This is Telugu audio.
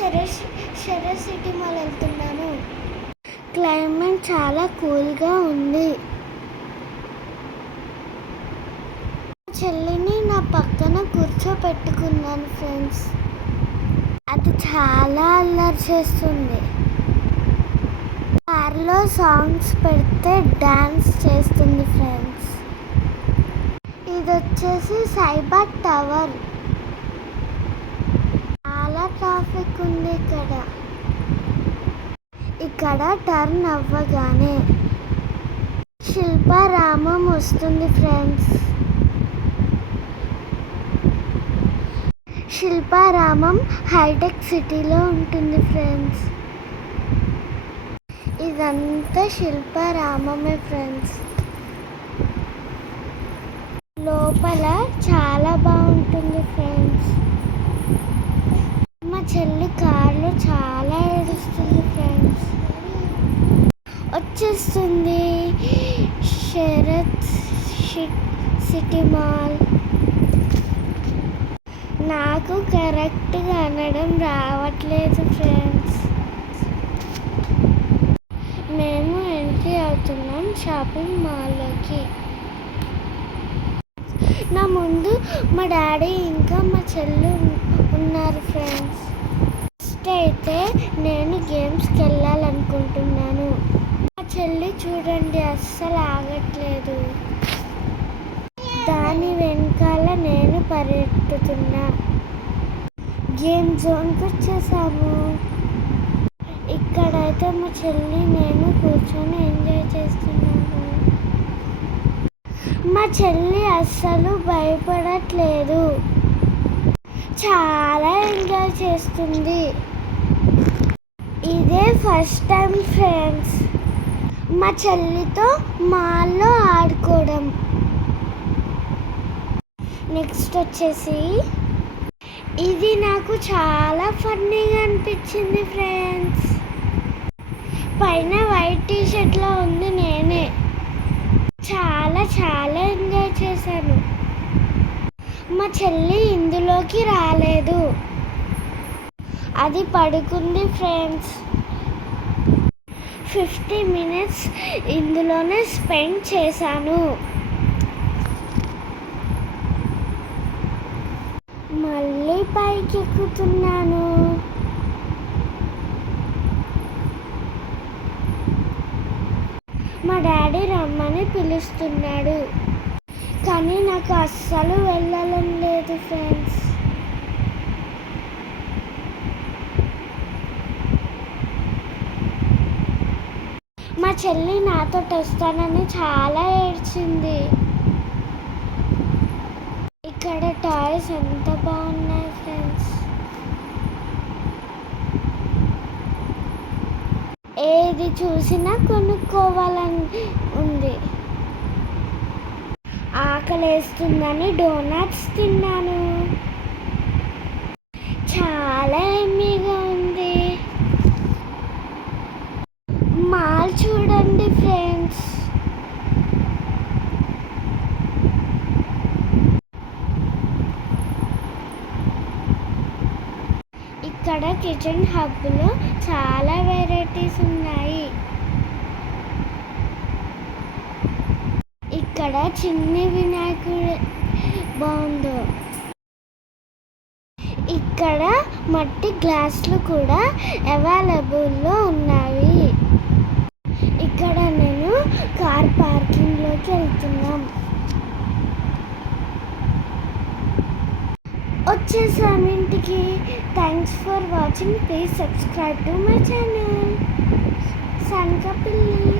షరత్ సిటీ మాల్ వెళ్తున్నాము. క్లైమేట్ చాలా కూల్గా ఉంది. చెల్లిని నా పక్కన కూర్చోపెట్టుకున్నాను ఫ్రెండ్స్. అది చాలా అల్లరి చేస్తుంది. కార్లో సాంగ్స్ పెడితే డాన్స్ చేస్తుంది ఫ్రెండ్స్. ఇది వచ్చేసి సైబర్ టవర్. చాలా ట్రాఫిక్ ఉంది ఇక్కడ టర్న్ అవ్వగానే శిల్పారామం వస్తుంది ఫ్రెండ్స్. శిల్పారామం హైటెక్ సిటీలో ఉంటుంది ఫ్రెండ్స్. ఇదంతా శిల్పారామమే ఫ్రెండ్స్. లోపల చాలా బాగుంటుంది ఫ్రెండ్స్. మా చెల్లి కార్లో చాలా ఏడుస్తుంది ఫ్రెండ్స్. వచ్చేస్తుంది షరత్ సిటీ మాల్. నాకు కరెక్ట్గా అనడం రావట్లేదు ఫ్రెండ్స్. మేము ఎంట్రీ అవుతున్నాం షాపింగ్ మాల్లోకి. నా ముందు మా డాడీ ఇంకా మా చెల్లి ఉన్నారు ఫ్రెండ్స్. ఫస్ట్ అయితే నేను గేమ్స్కి వెళ్ళాలనుకుంటున్నాను. మా చెల్లి చూడండి అస్సలు ఆగట్లేదు. దాని వెనకాల నేను పరిగెత్తుతున్నా. గేమ్ జోన్కి వచ్చేసాము. ఇక్కడైతే మా చెల్లి నేను కూర్చొని ఎంజాయ్ చేస్తున్నాము. మా చెల్లి అస్సలు భయపడట్లేదు. చాలా ఎంజాయ్ చేస్తుంది. ఇదే ఫస్ట్ టైం ఫ్రెండ్స్ మా చెల్లితో మాల్లో ఆడుకోవడం. నెక్స్ట్ వచ్చేసి ఇది నాకు చాలా ఫన్నీగా అనిపించింది ఫ్రెండ్స్. పైన వైట్ టీషర్ట్లో ఉంది నేనే. చాలా చాలా ఎంజాయ్ చేశాను. మా చెల్లి ఇందులోకి రాలేదు. అది పడుకుంది ఫ్రెండ్స్. 50 minutes ఇందులోనే స్పెండ్ చేశాను. మళ్ళీ పైకి ఎక్కుతున్నాను. మా డాడీ రమ్మని పిలుస్తున్నాడు. కానీ నాకు అస్సలు వెళ్ళాలని లేదు ఫ్రెండ్స్. మా చెల్లి నాతో వస్తానని చాలా ఏడ్చింది. ఇక్కడ టాయ్స్ ఎంత బాగున్నాయి ఫ్రెండ్స్. ఏది చూసినా కొనుక్కోవాలని ఉంది. ఆకలేస్తుందని డోనట్స్ తిన్నాను. చాలా ఎమ్మీగా ఉంది. మాల్ చూడండి ఫ్రెండ్స్. ఇక్కడ కిచెన్ హబ్లో చాలా వెరైటీస్ ఉన్నాయి. ఇక్కడ చిన్ని వినాయకుడు బాగుందో. ఇక్కడ మట్టి గ్లాసులు కూడా అవైలబుల్లో ఉన్నాయి. ఇక్కడ నేను కార్ పార్కింగ్లోకి వెళ్తున్నాం. వచ్చేసాం ఇంటికి. Thanks for watching. Please subscribe to my channel. సన్కపిల్లి.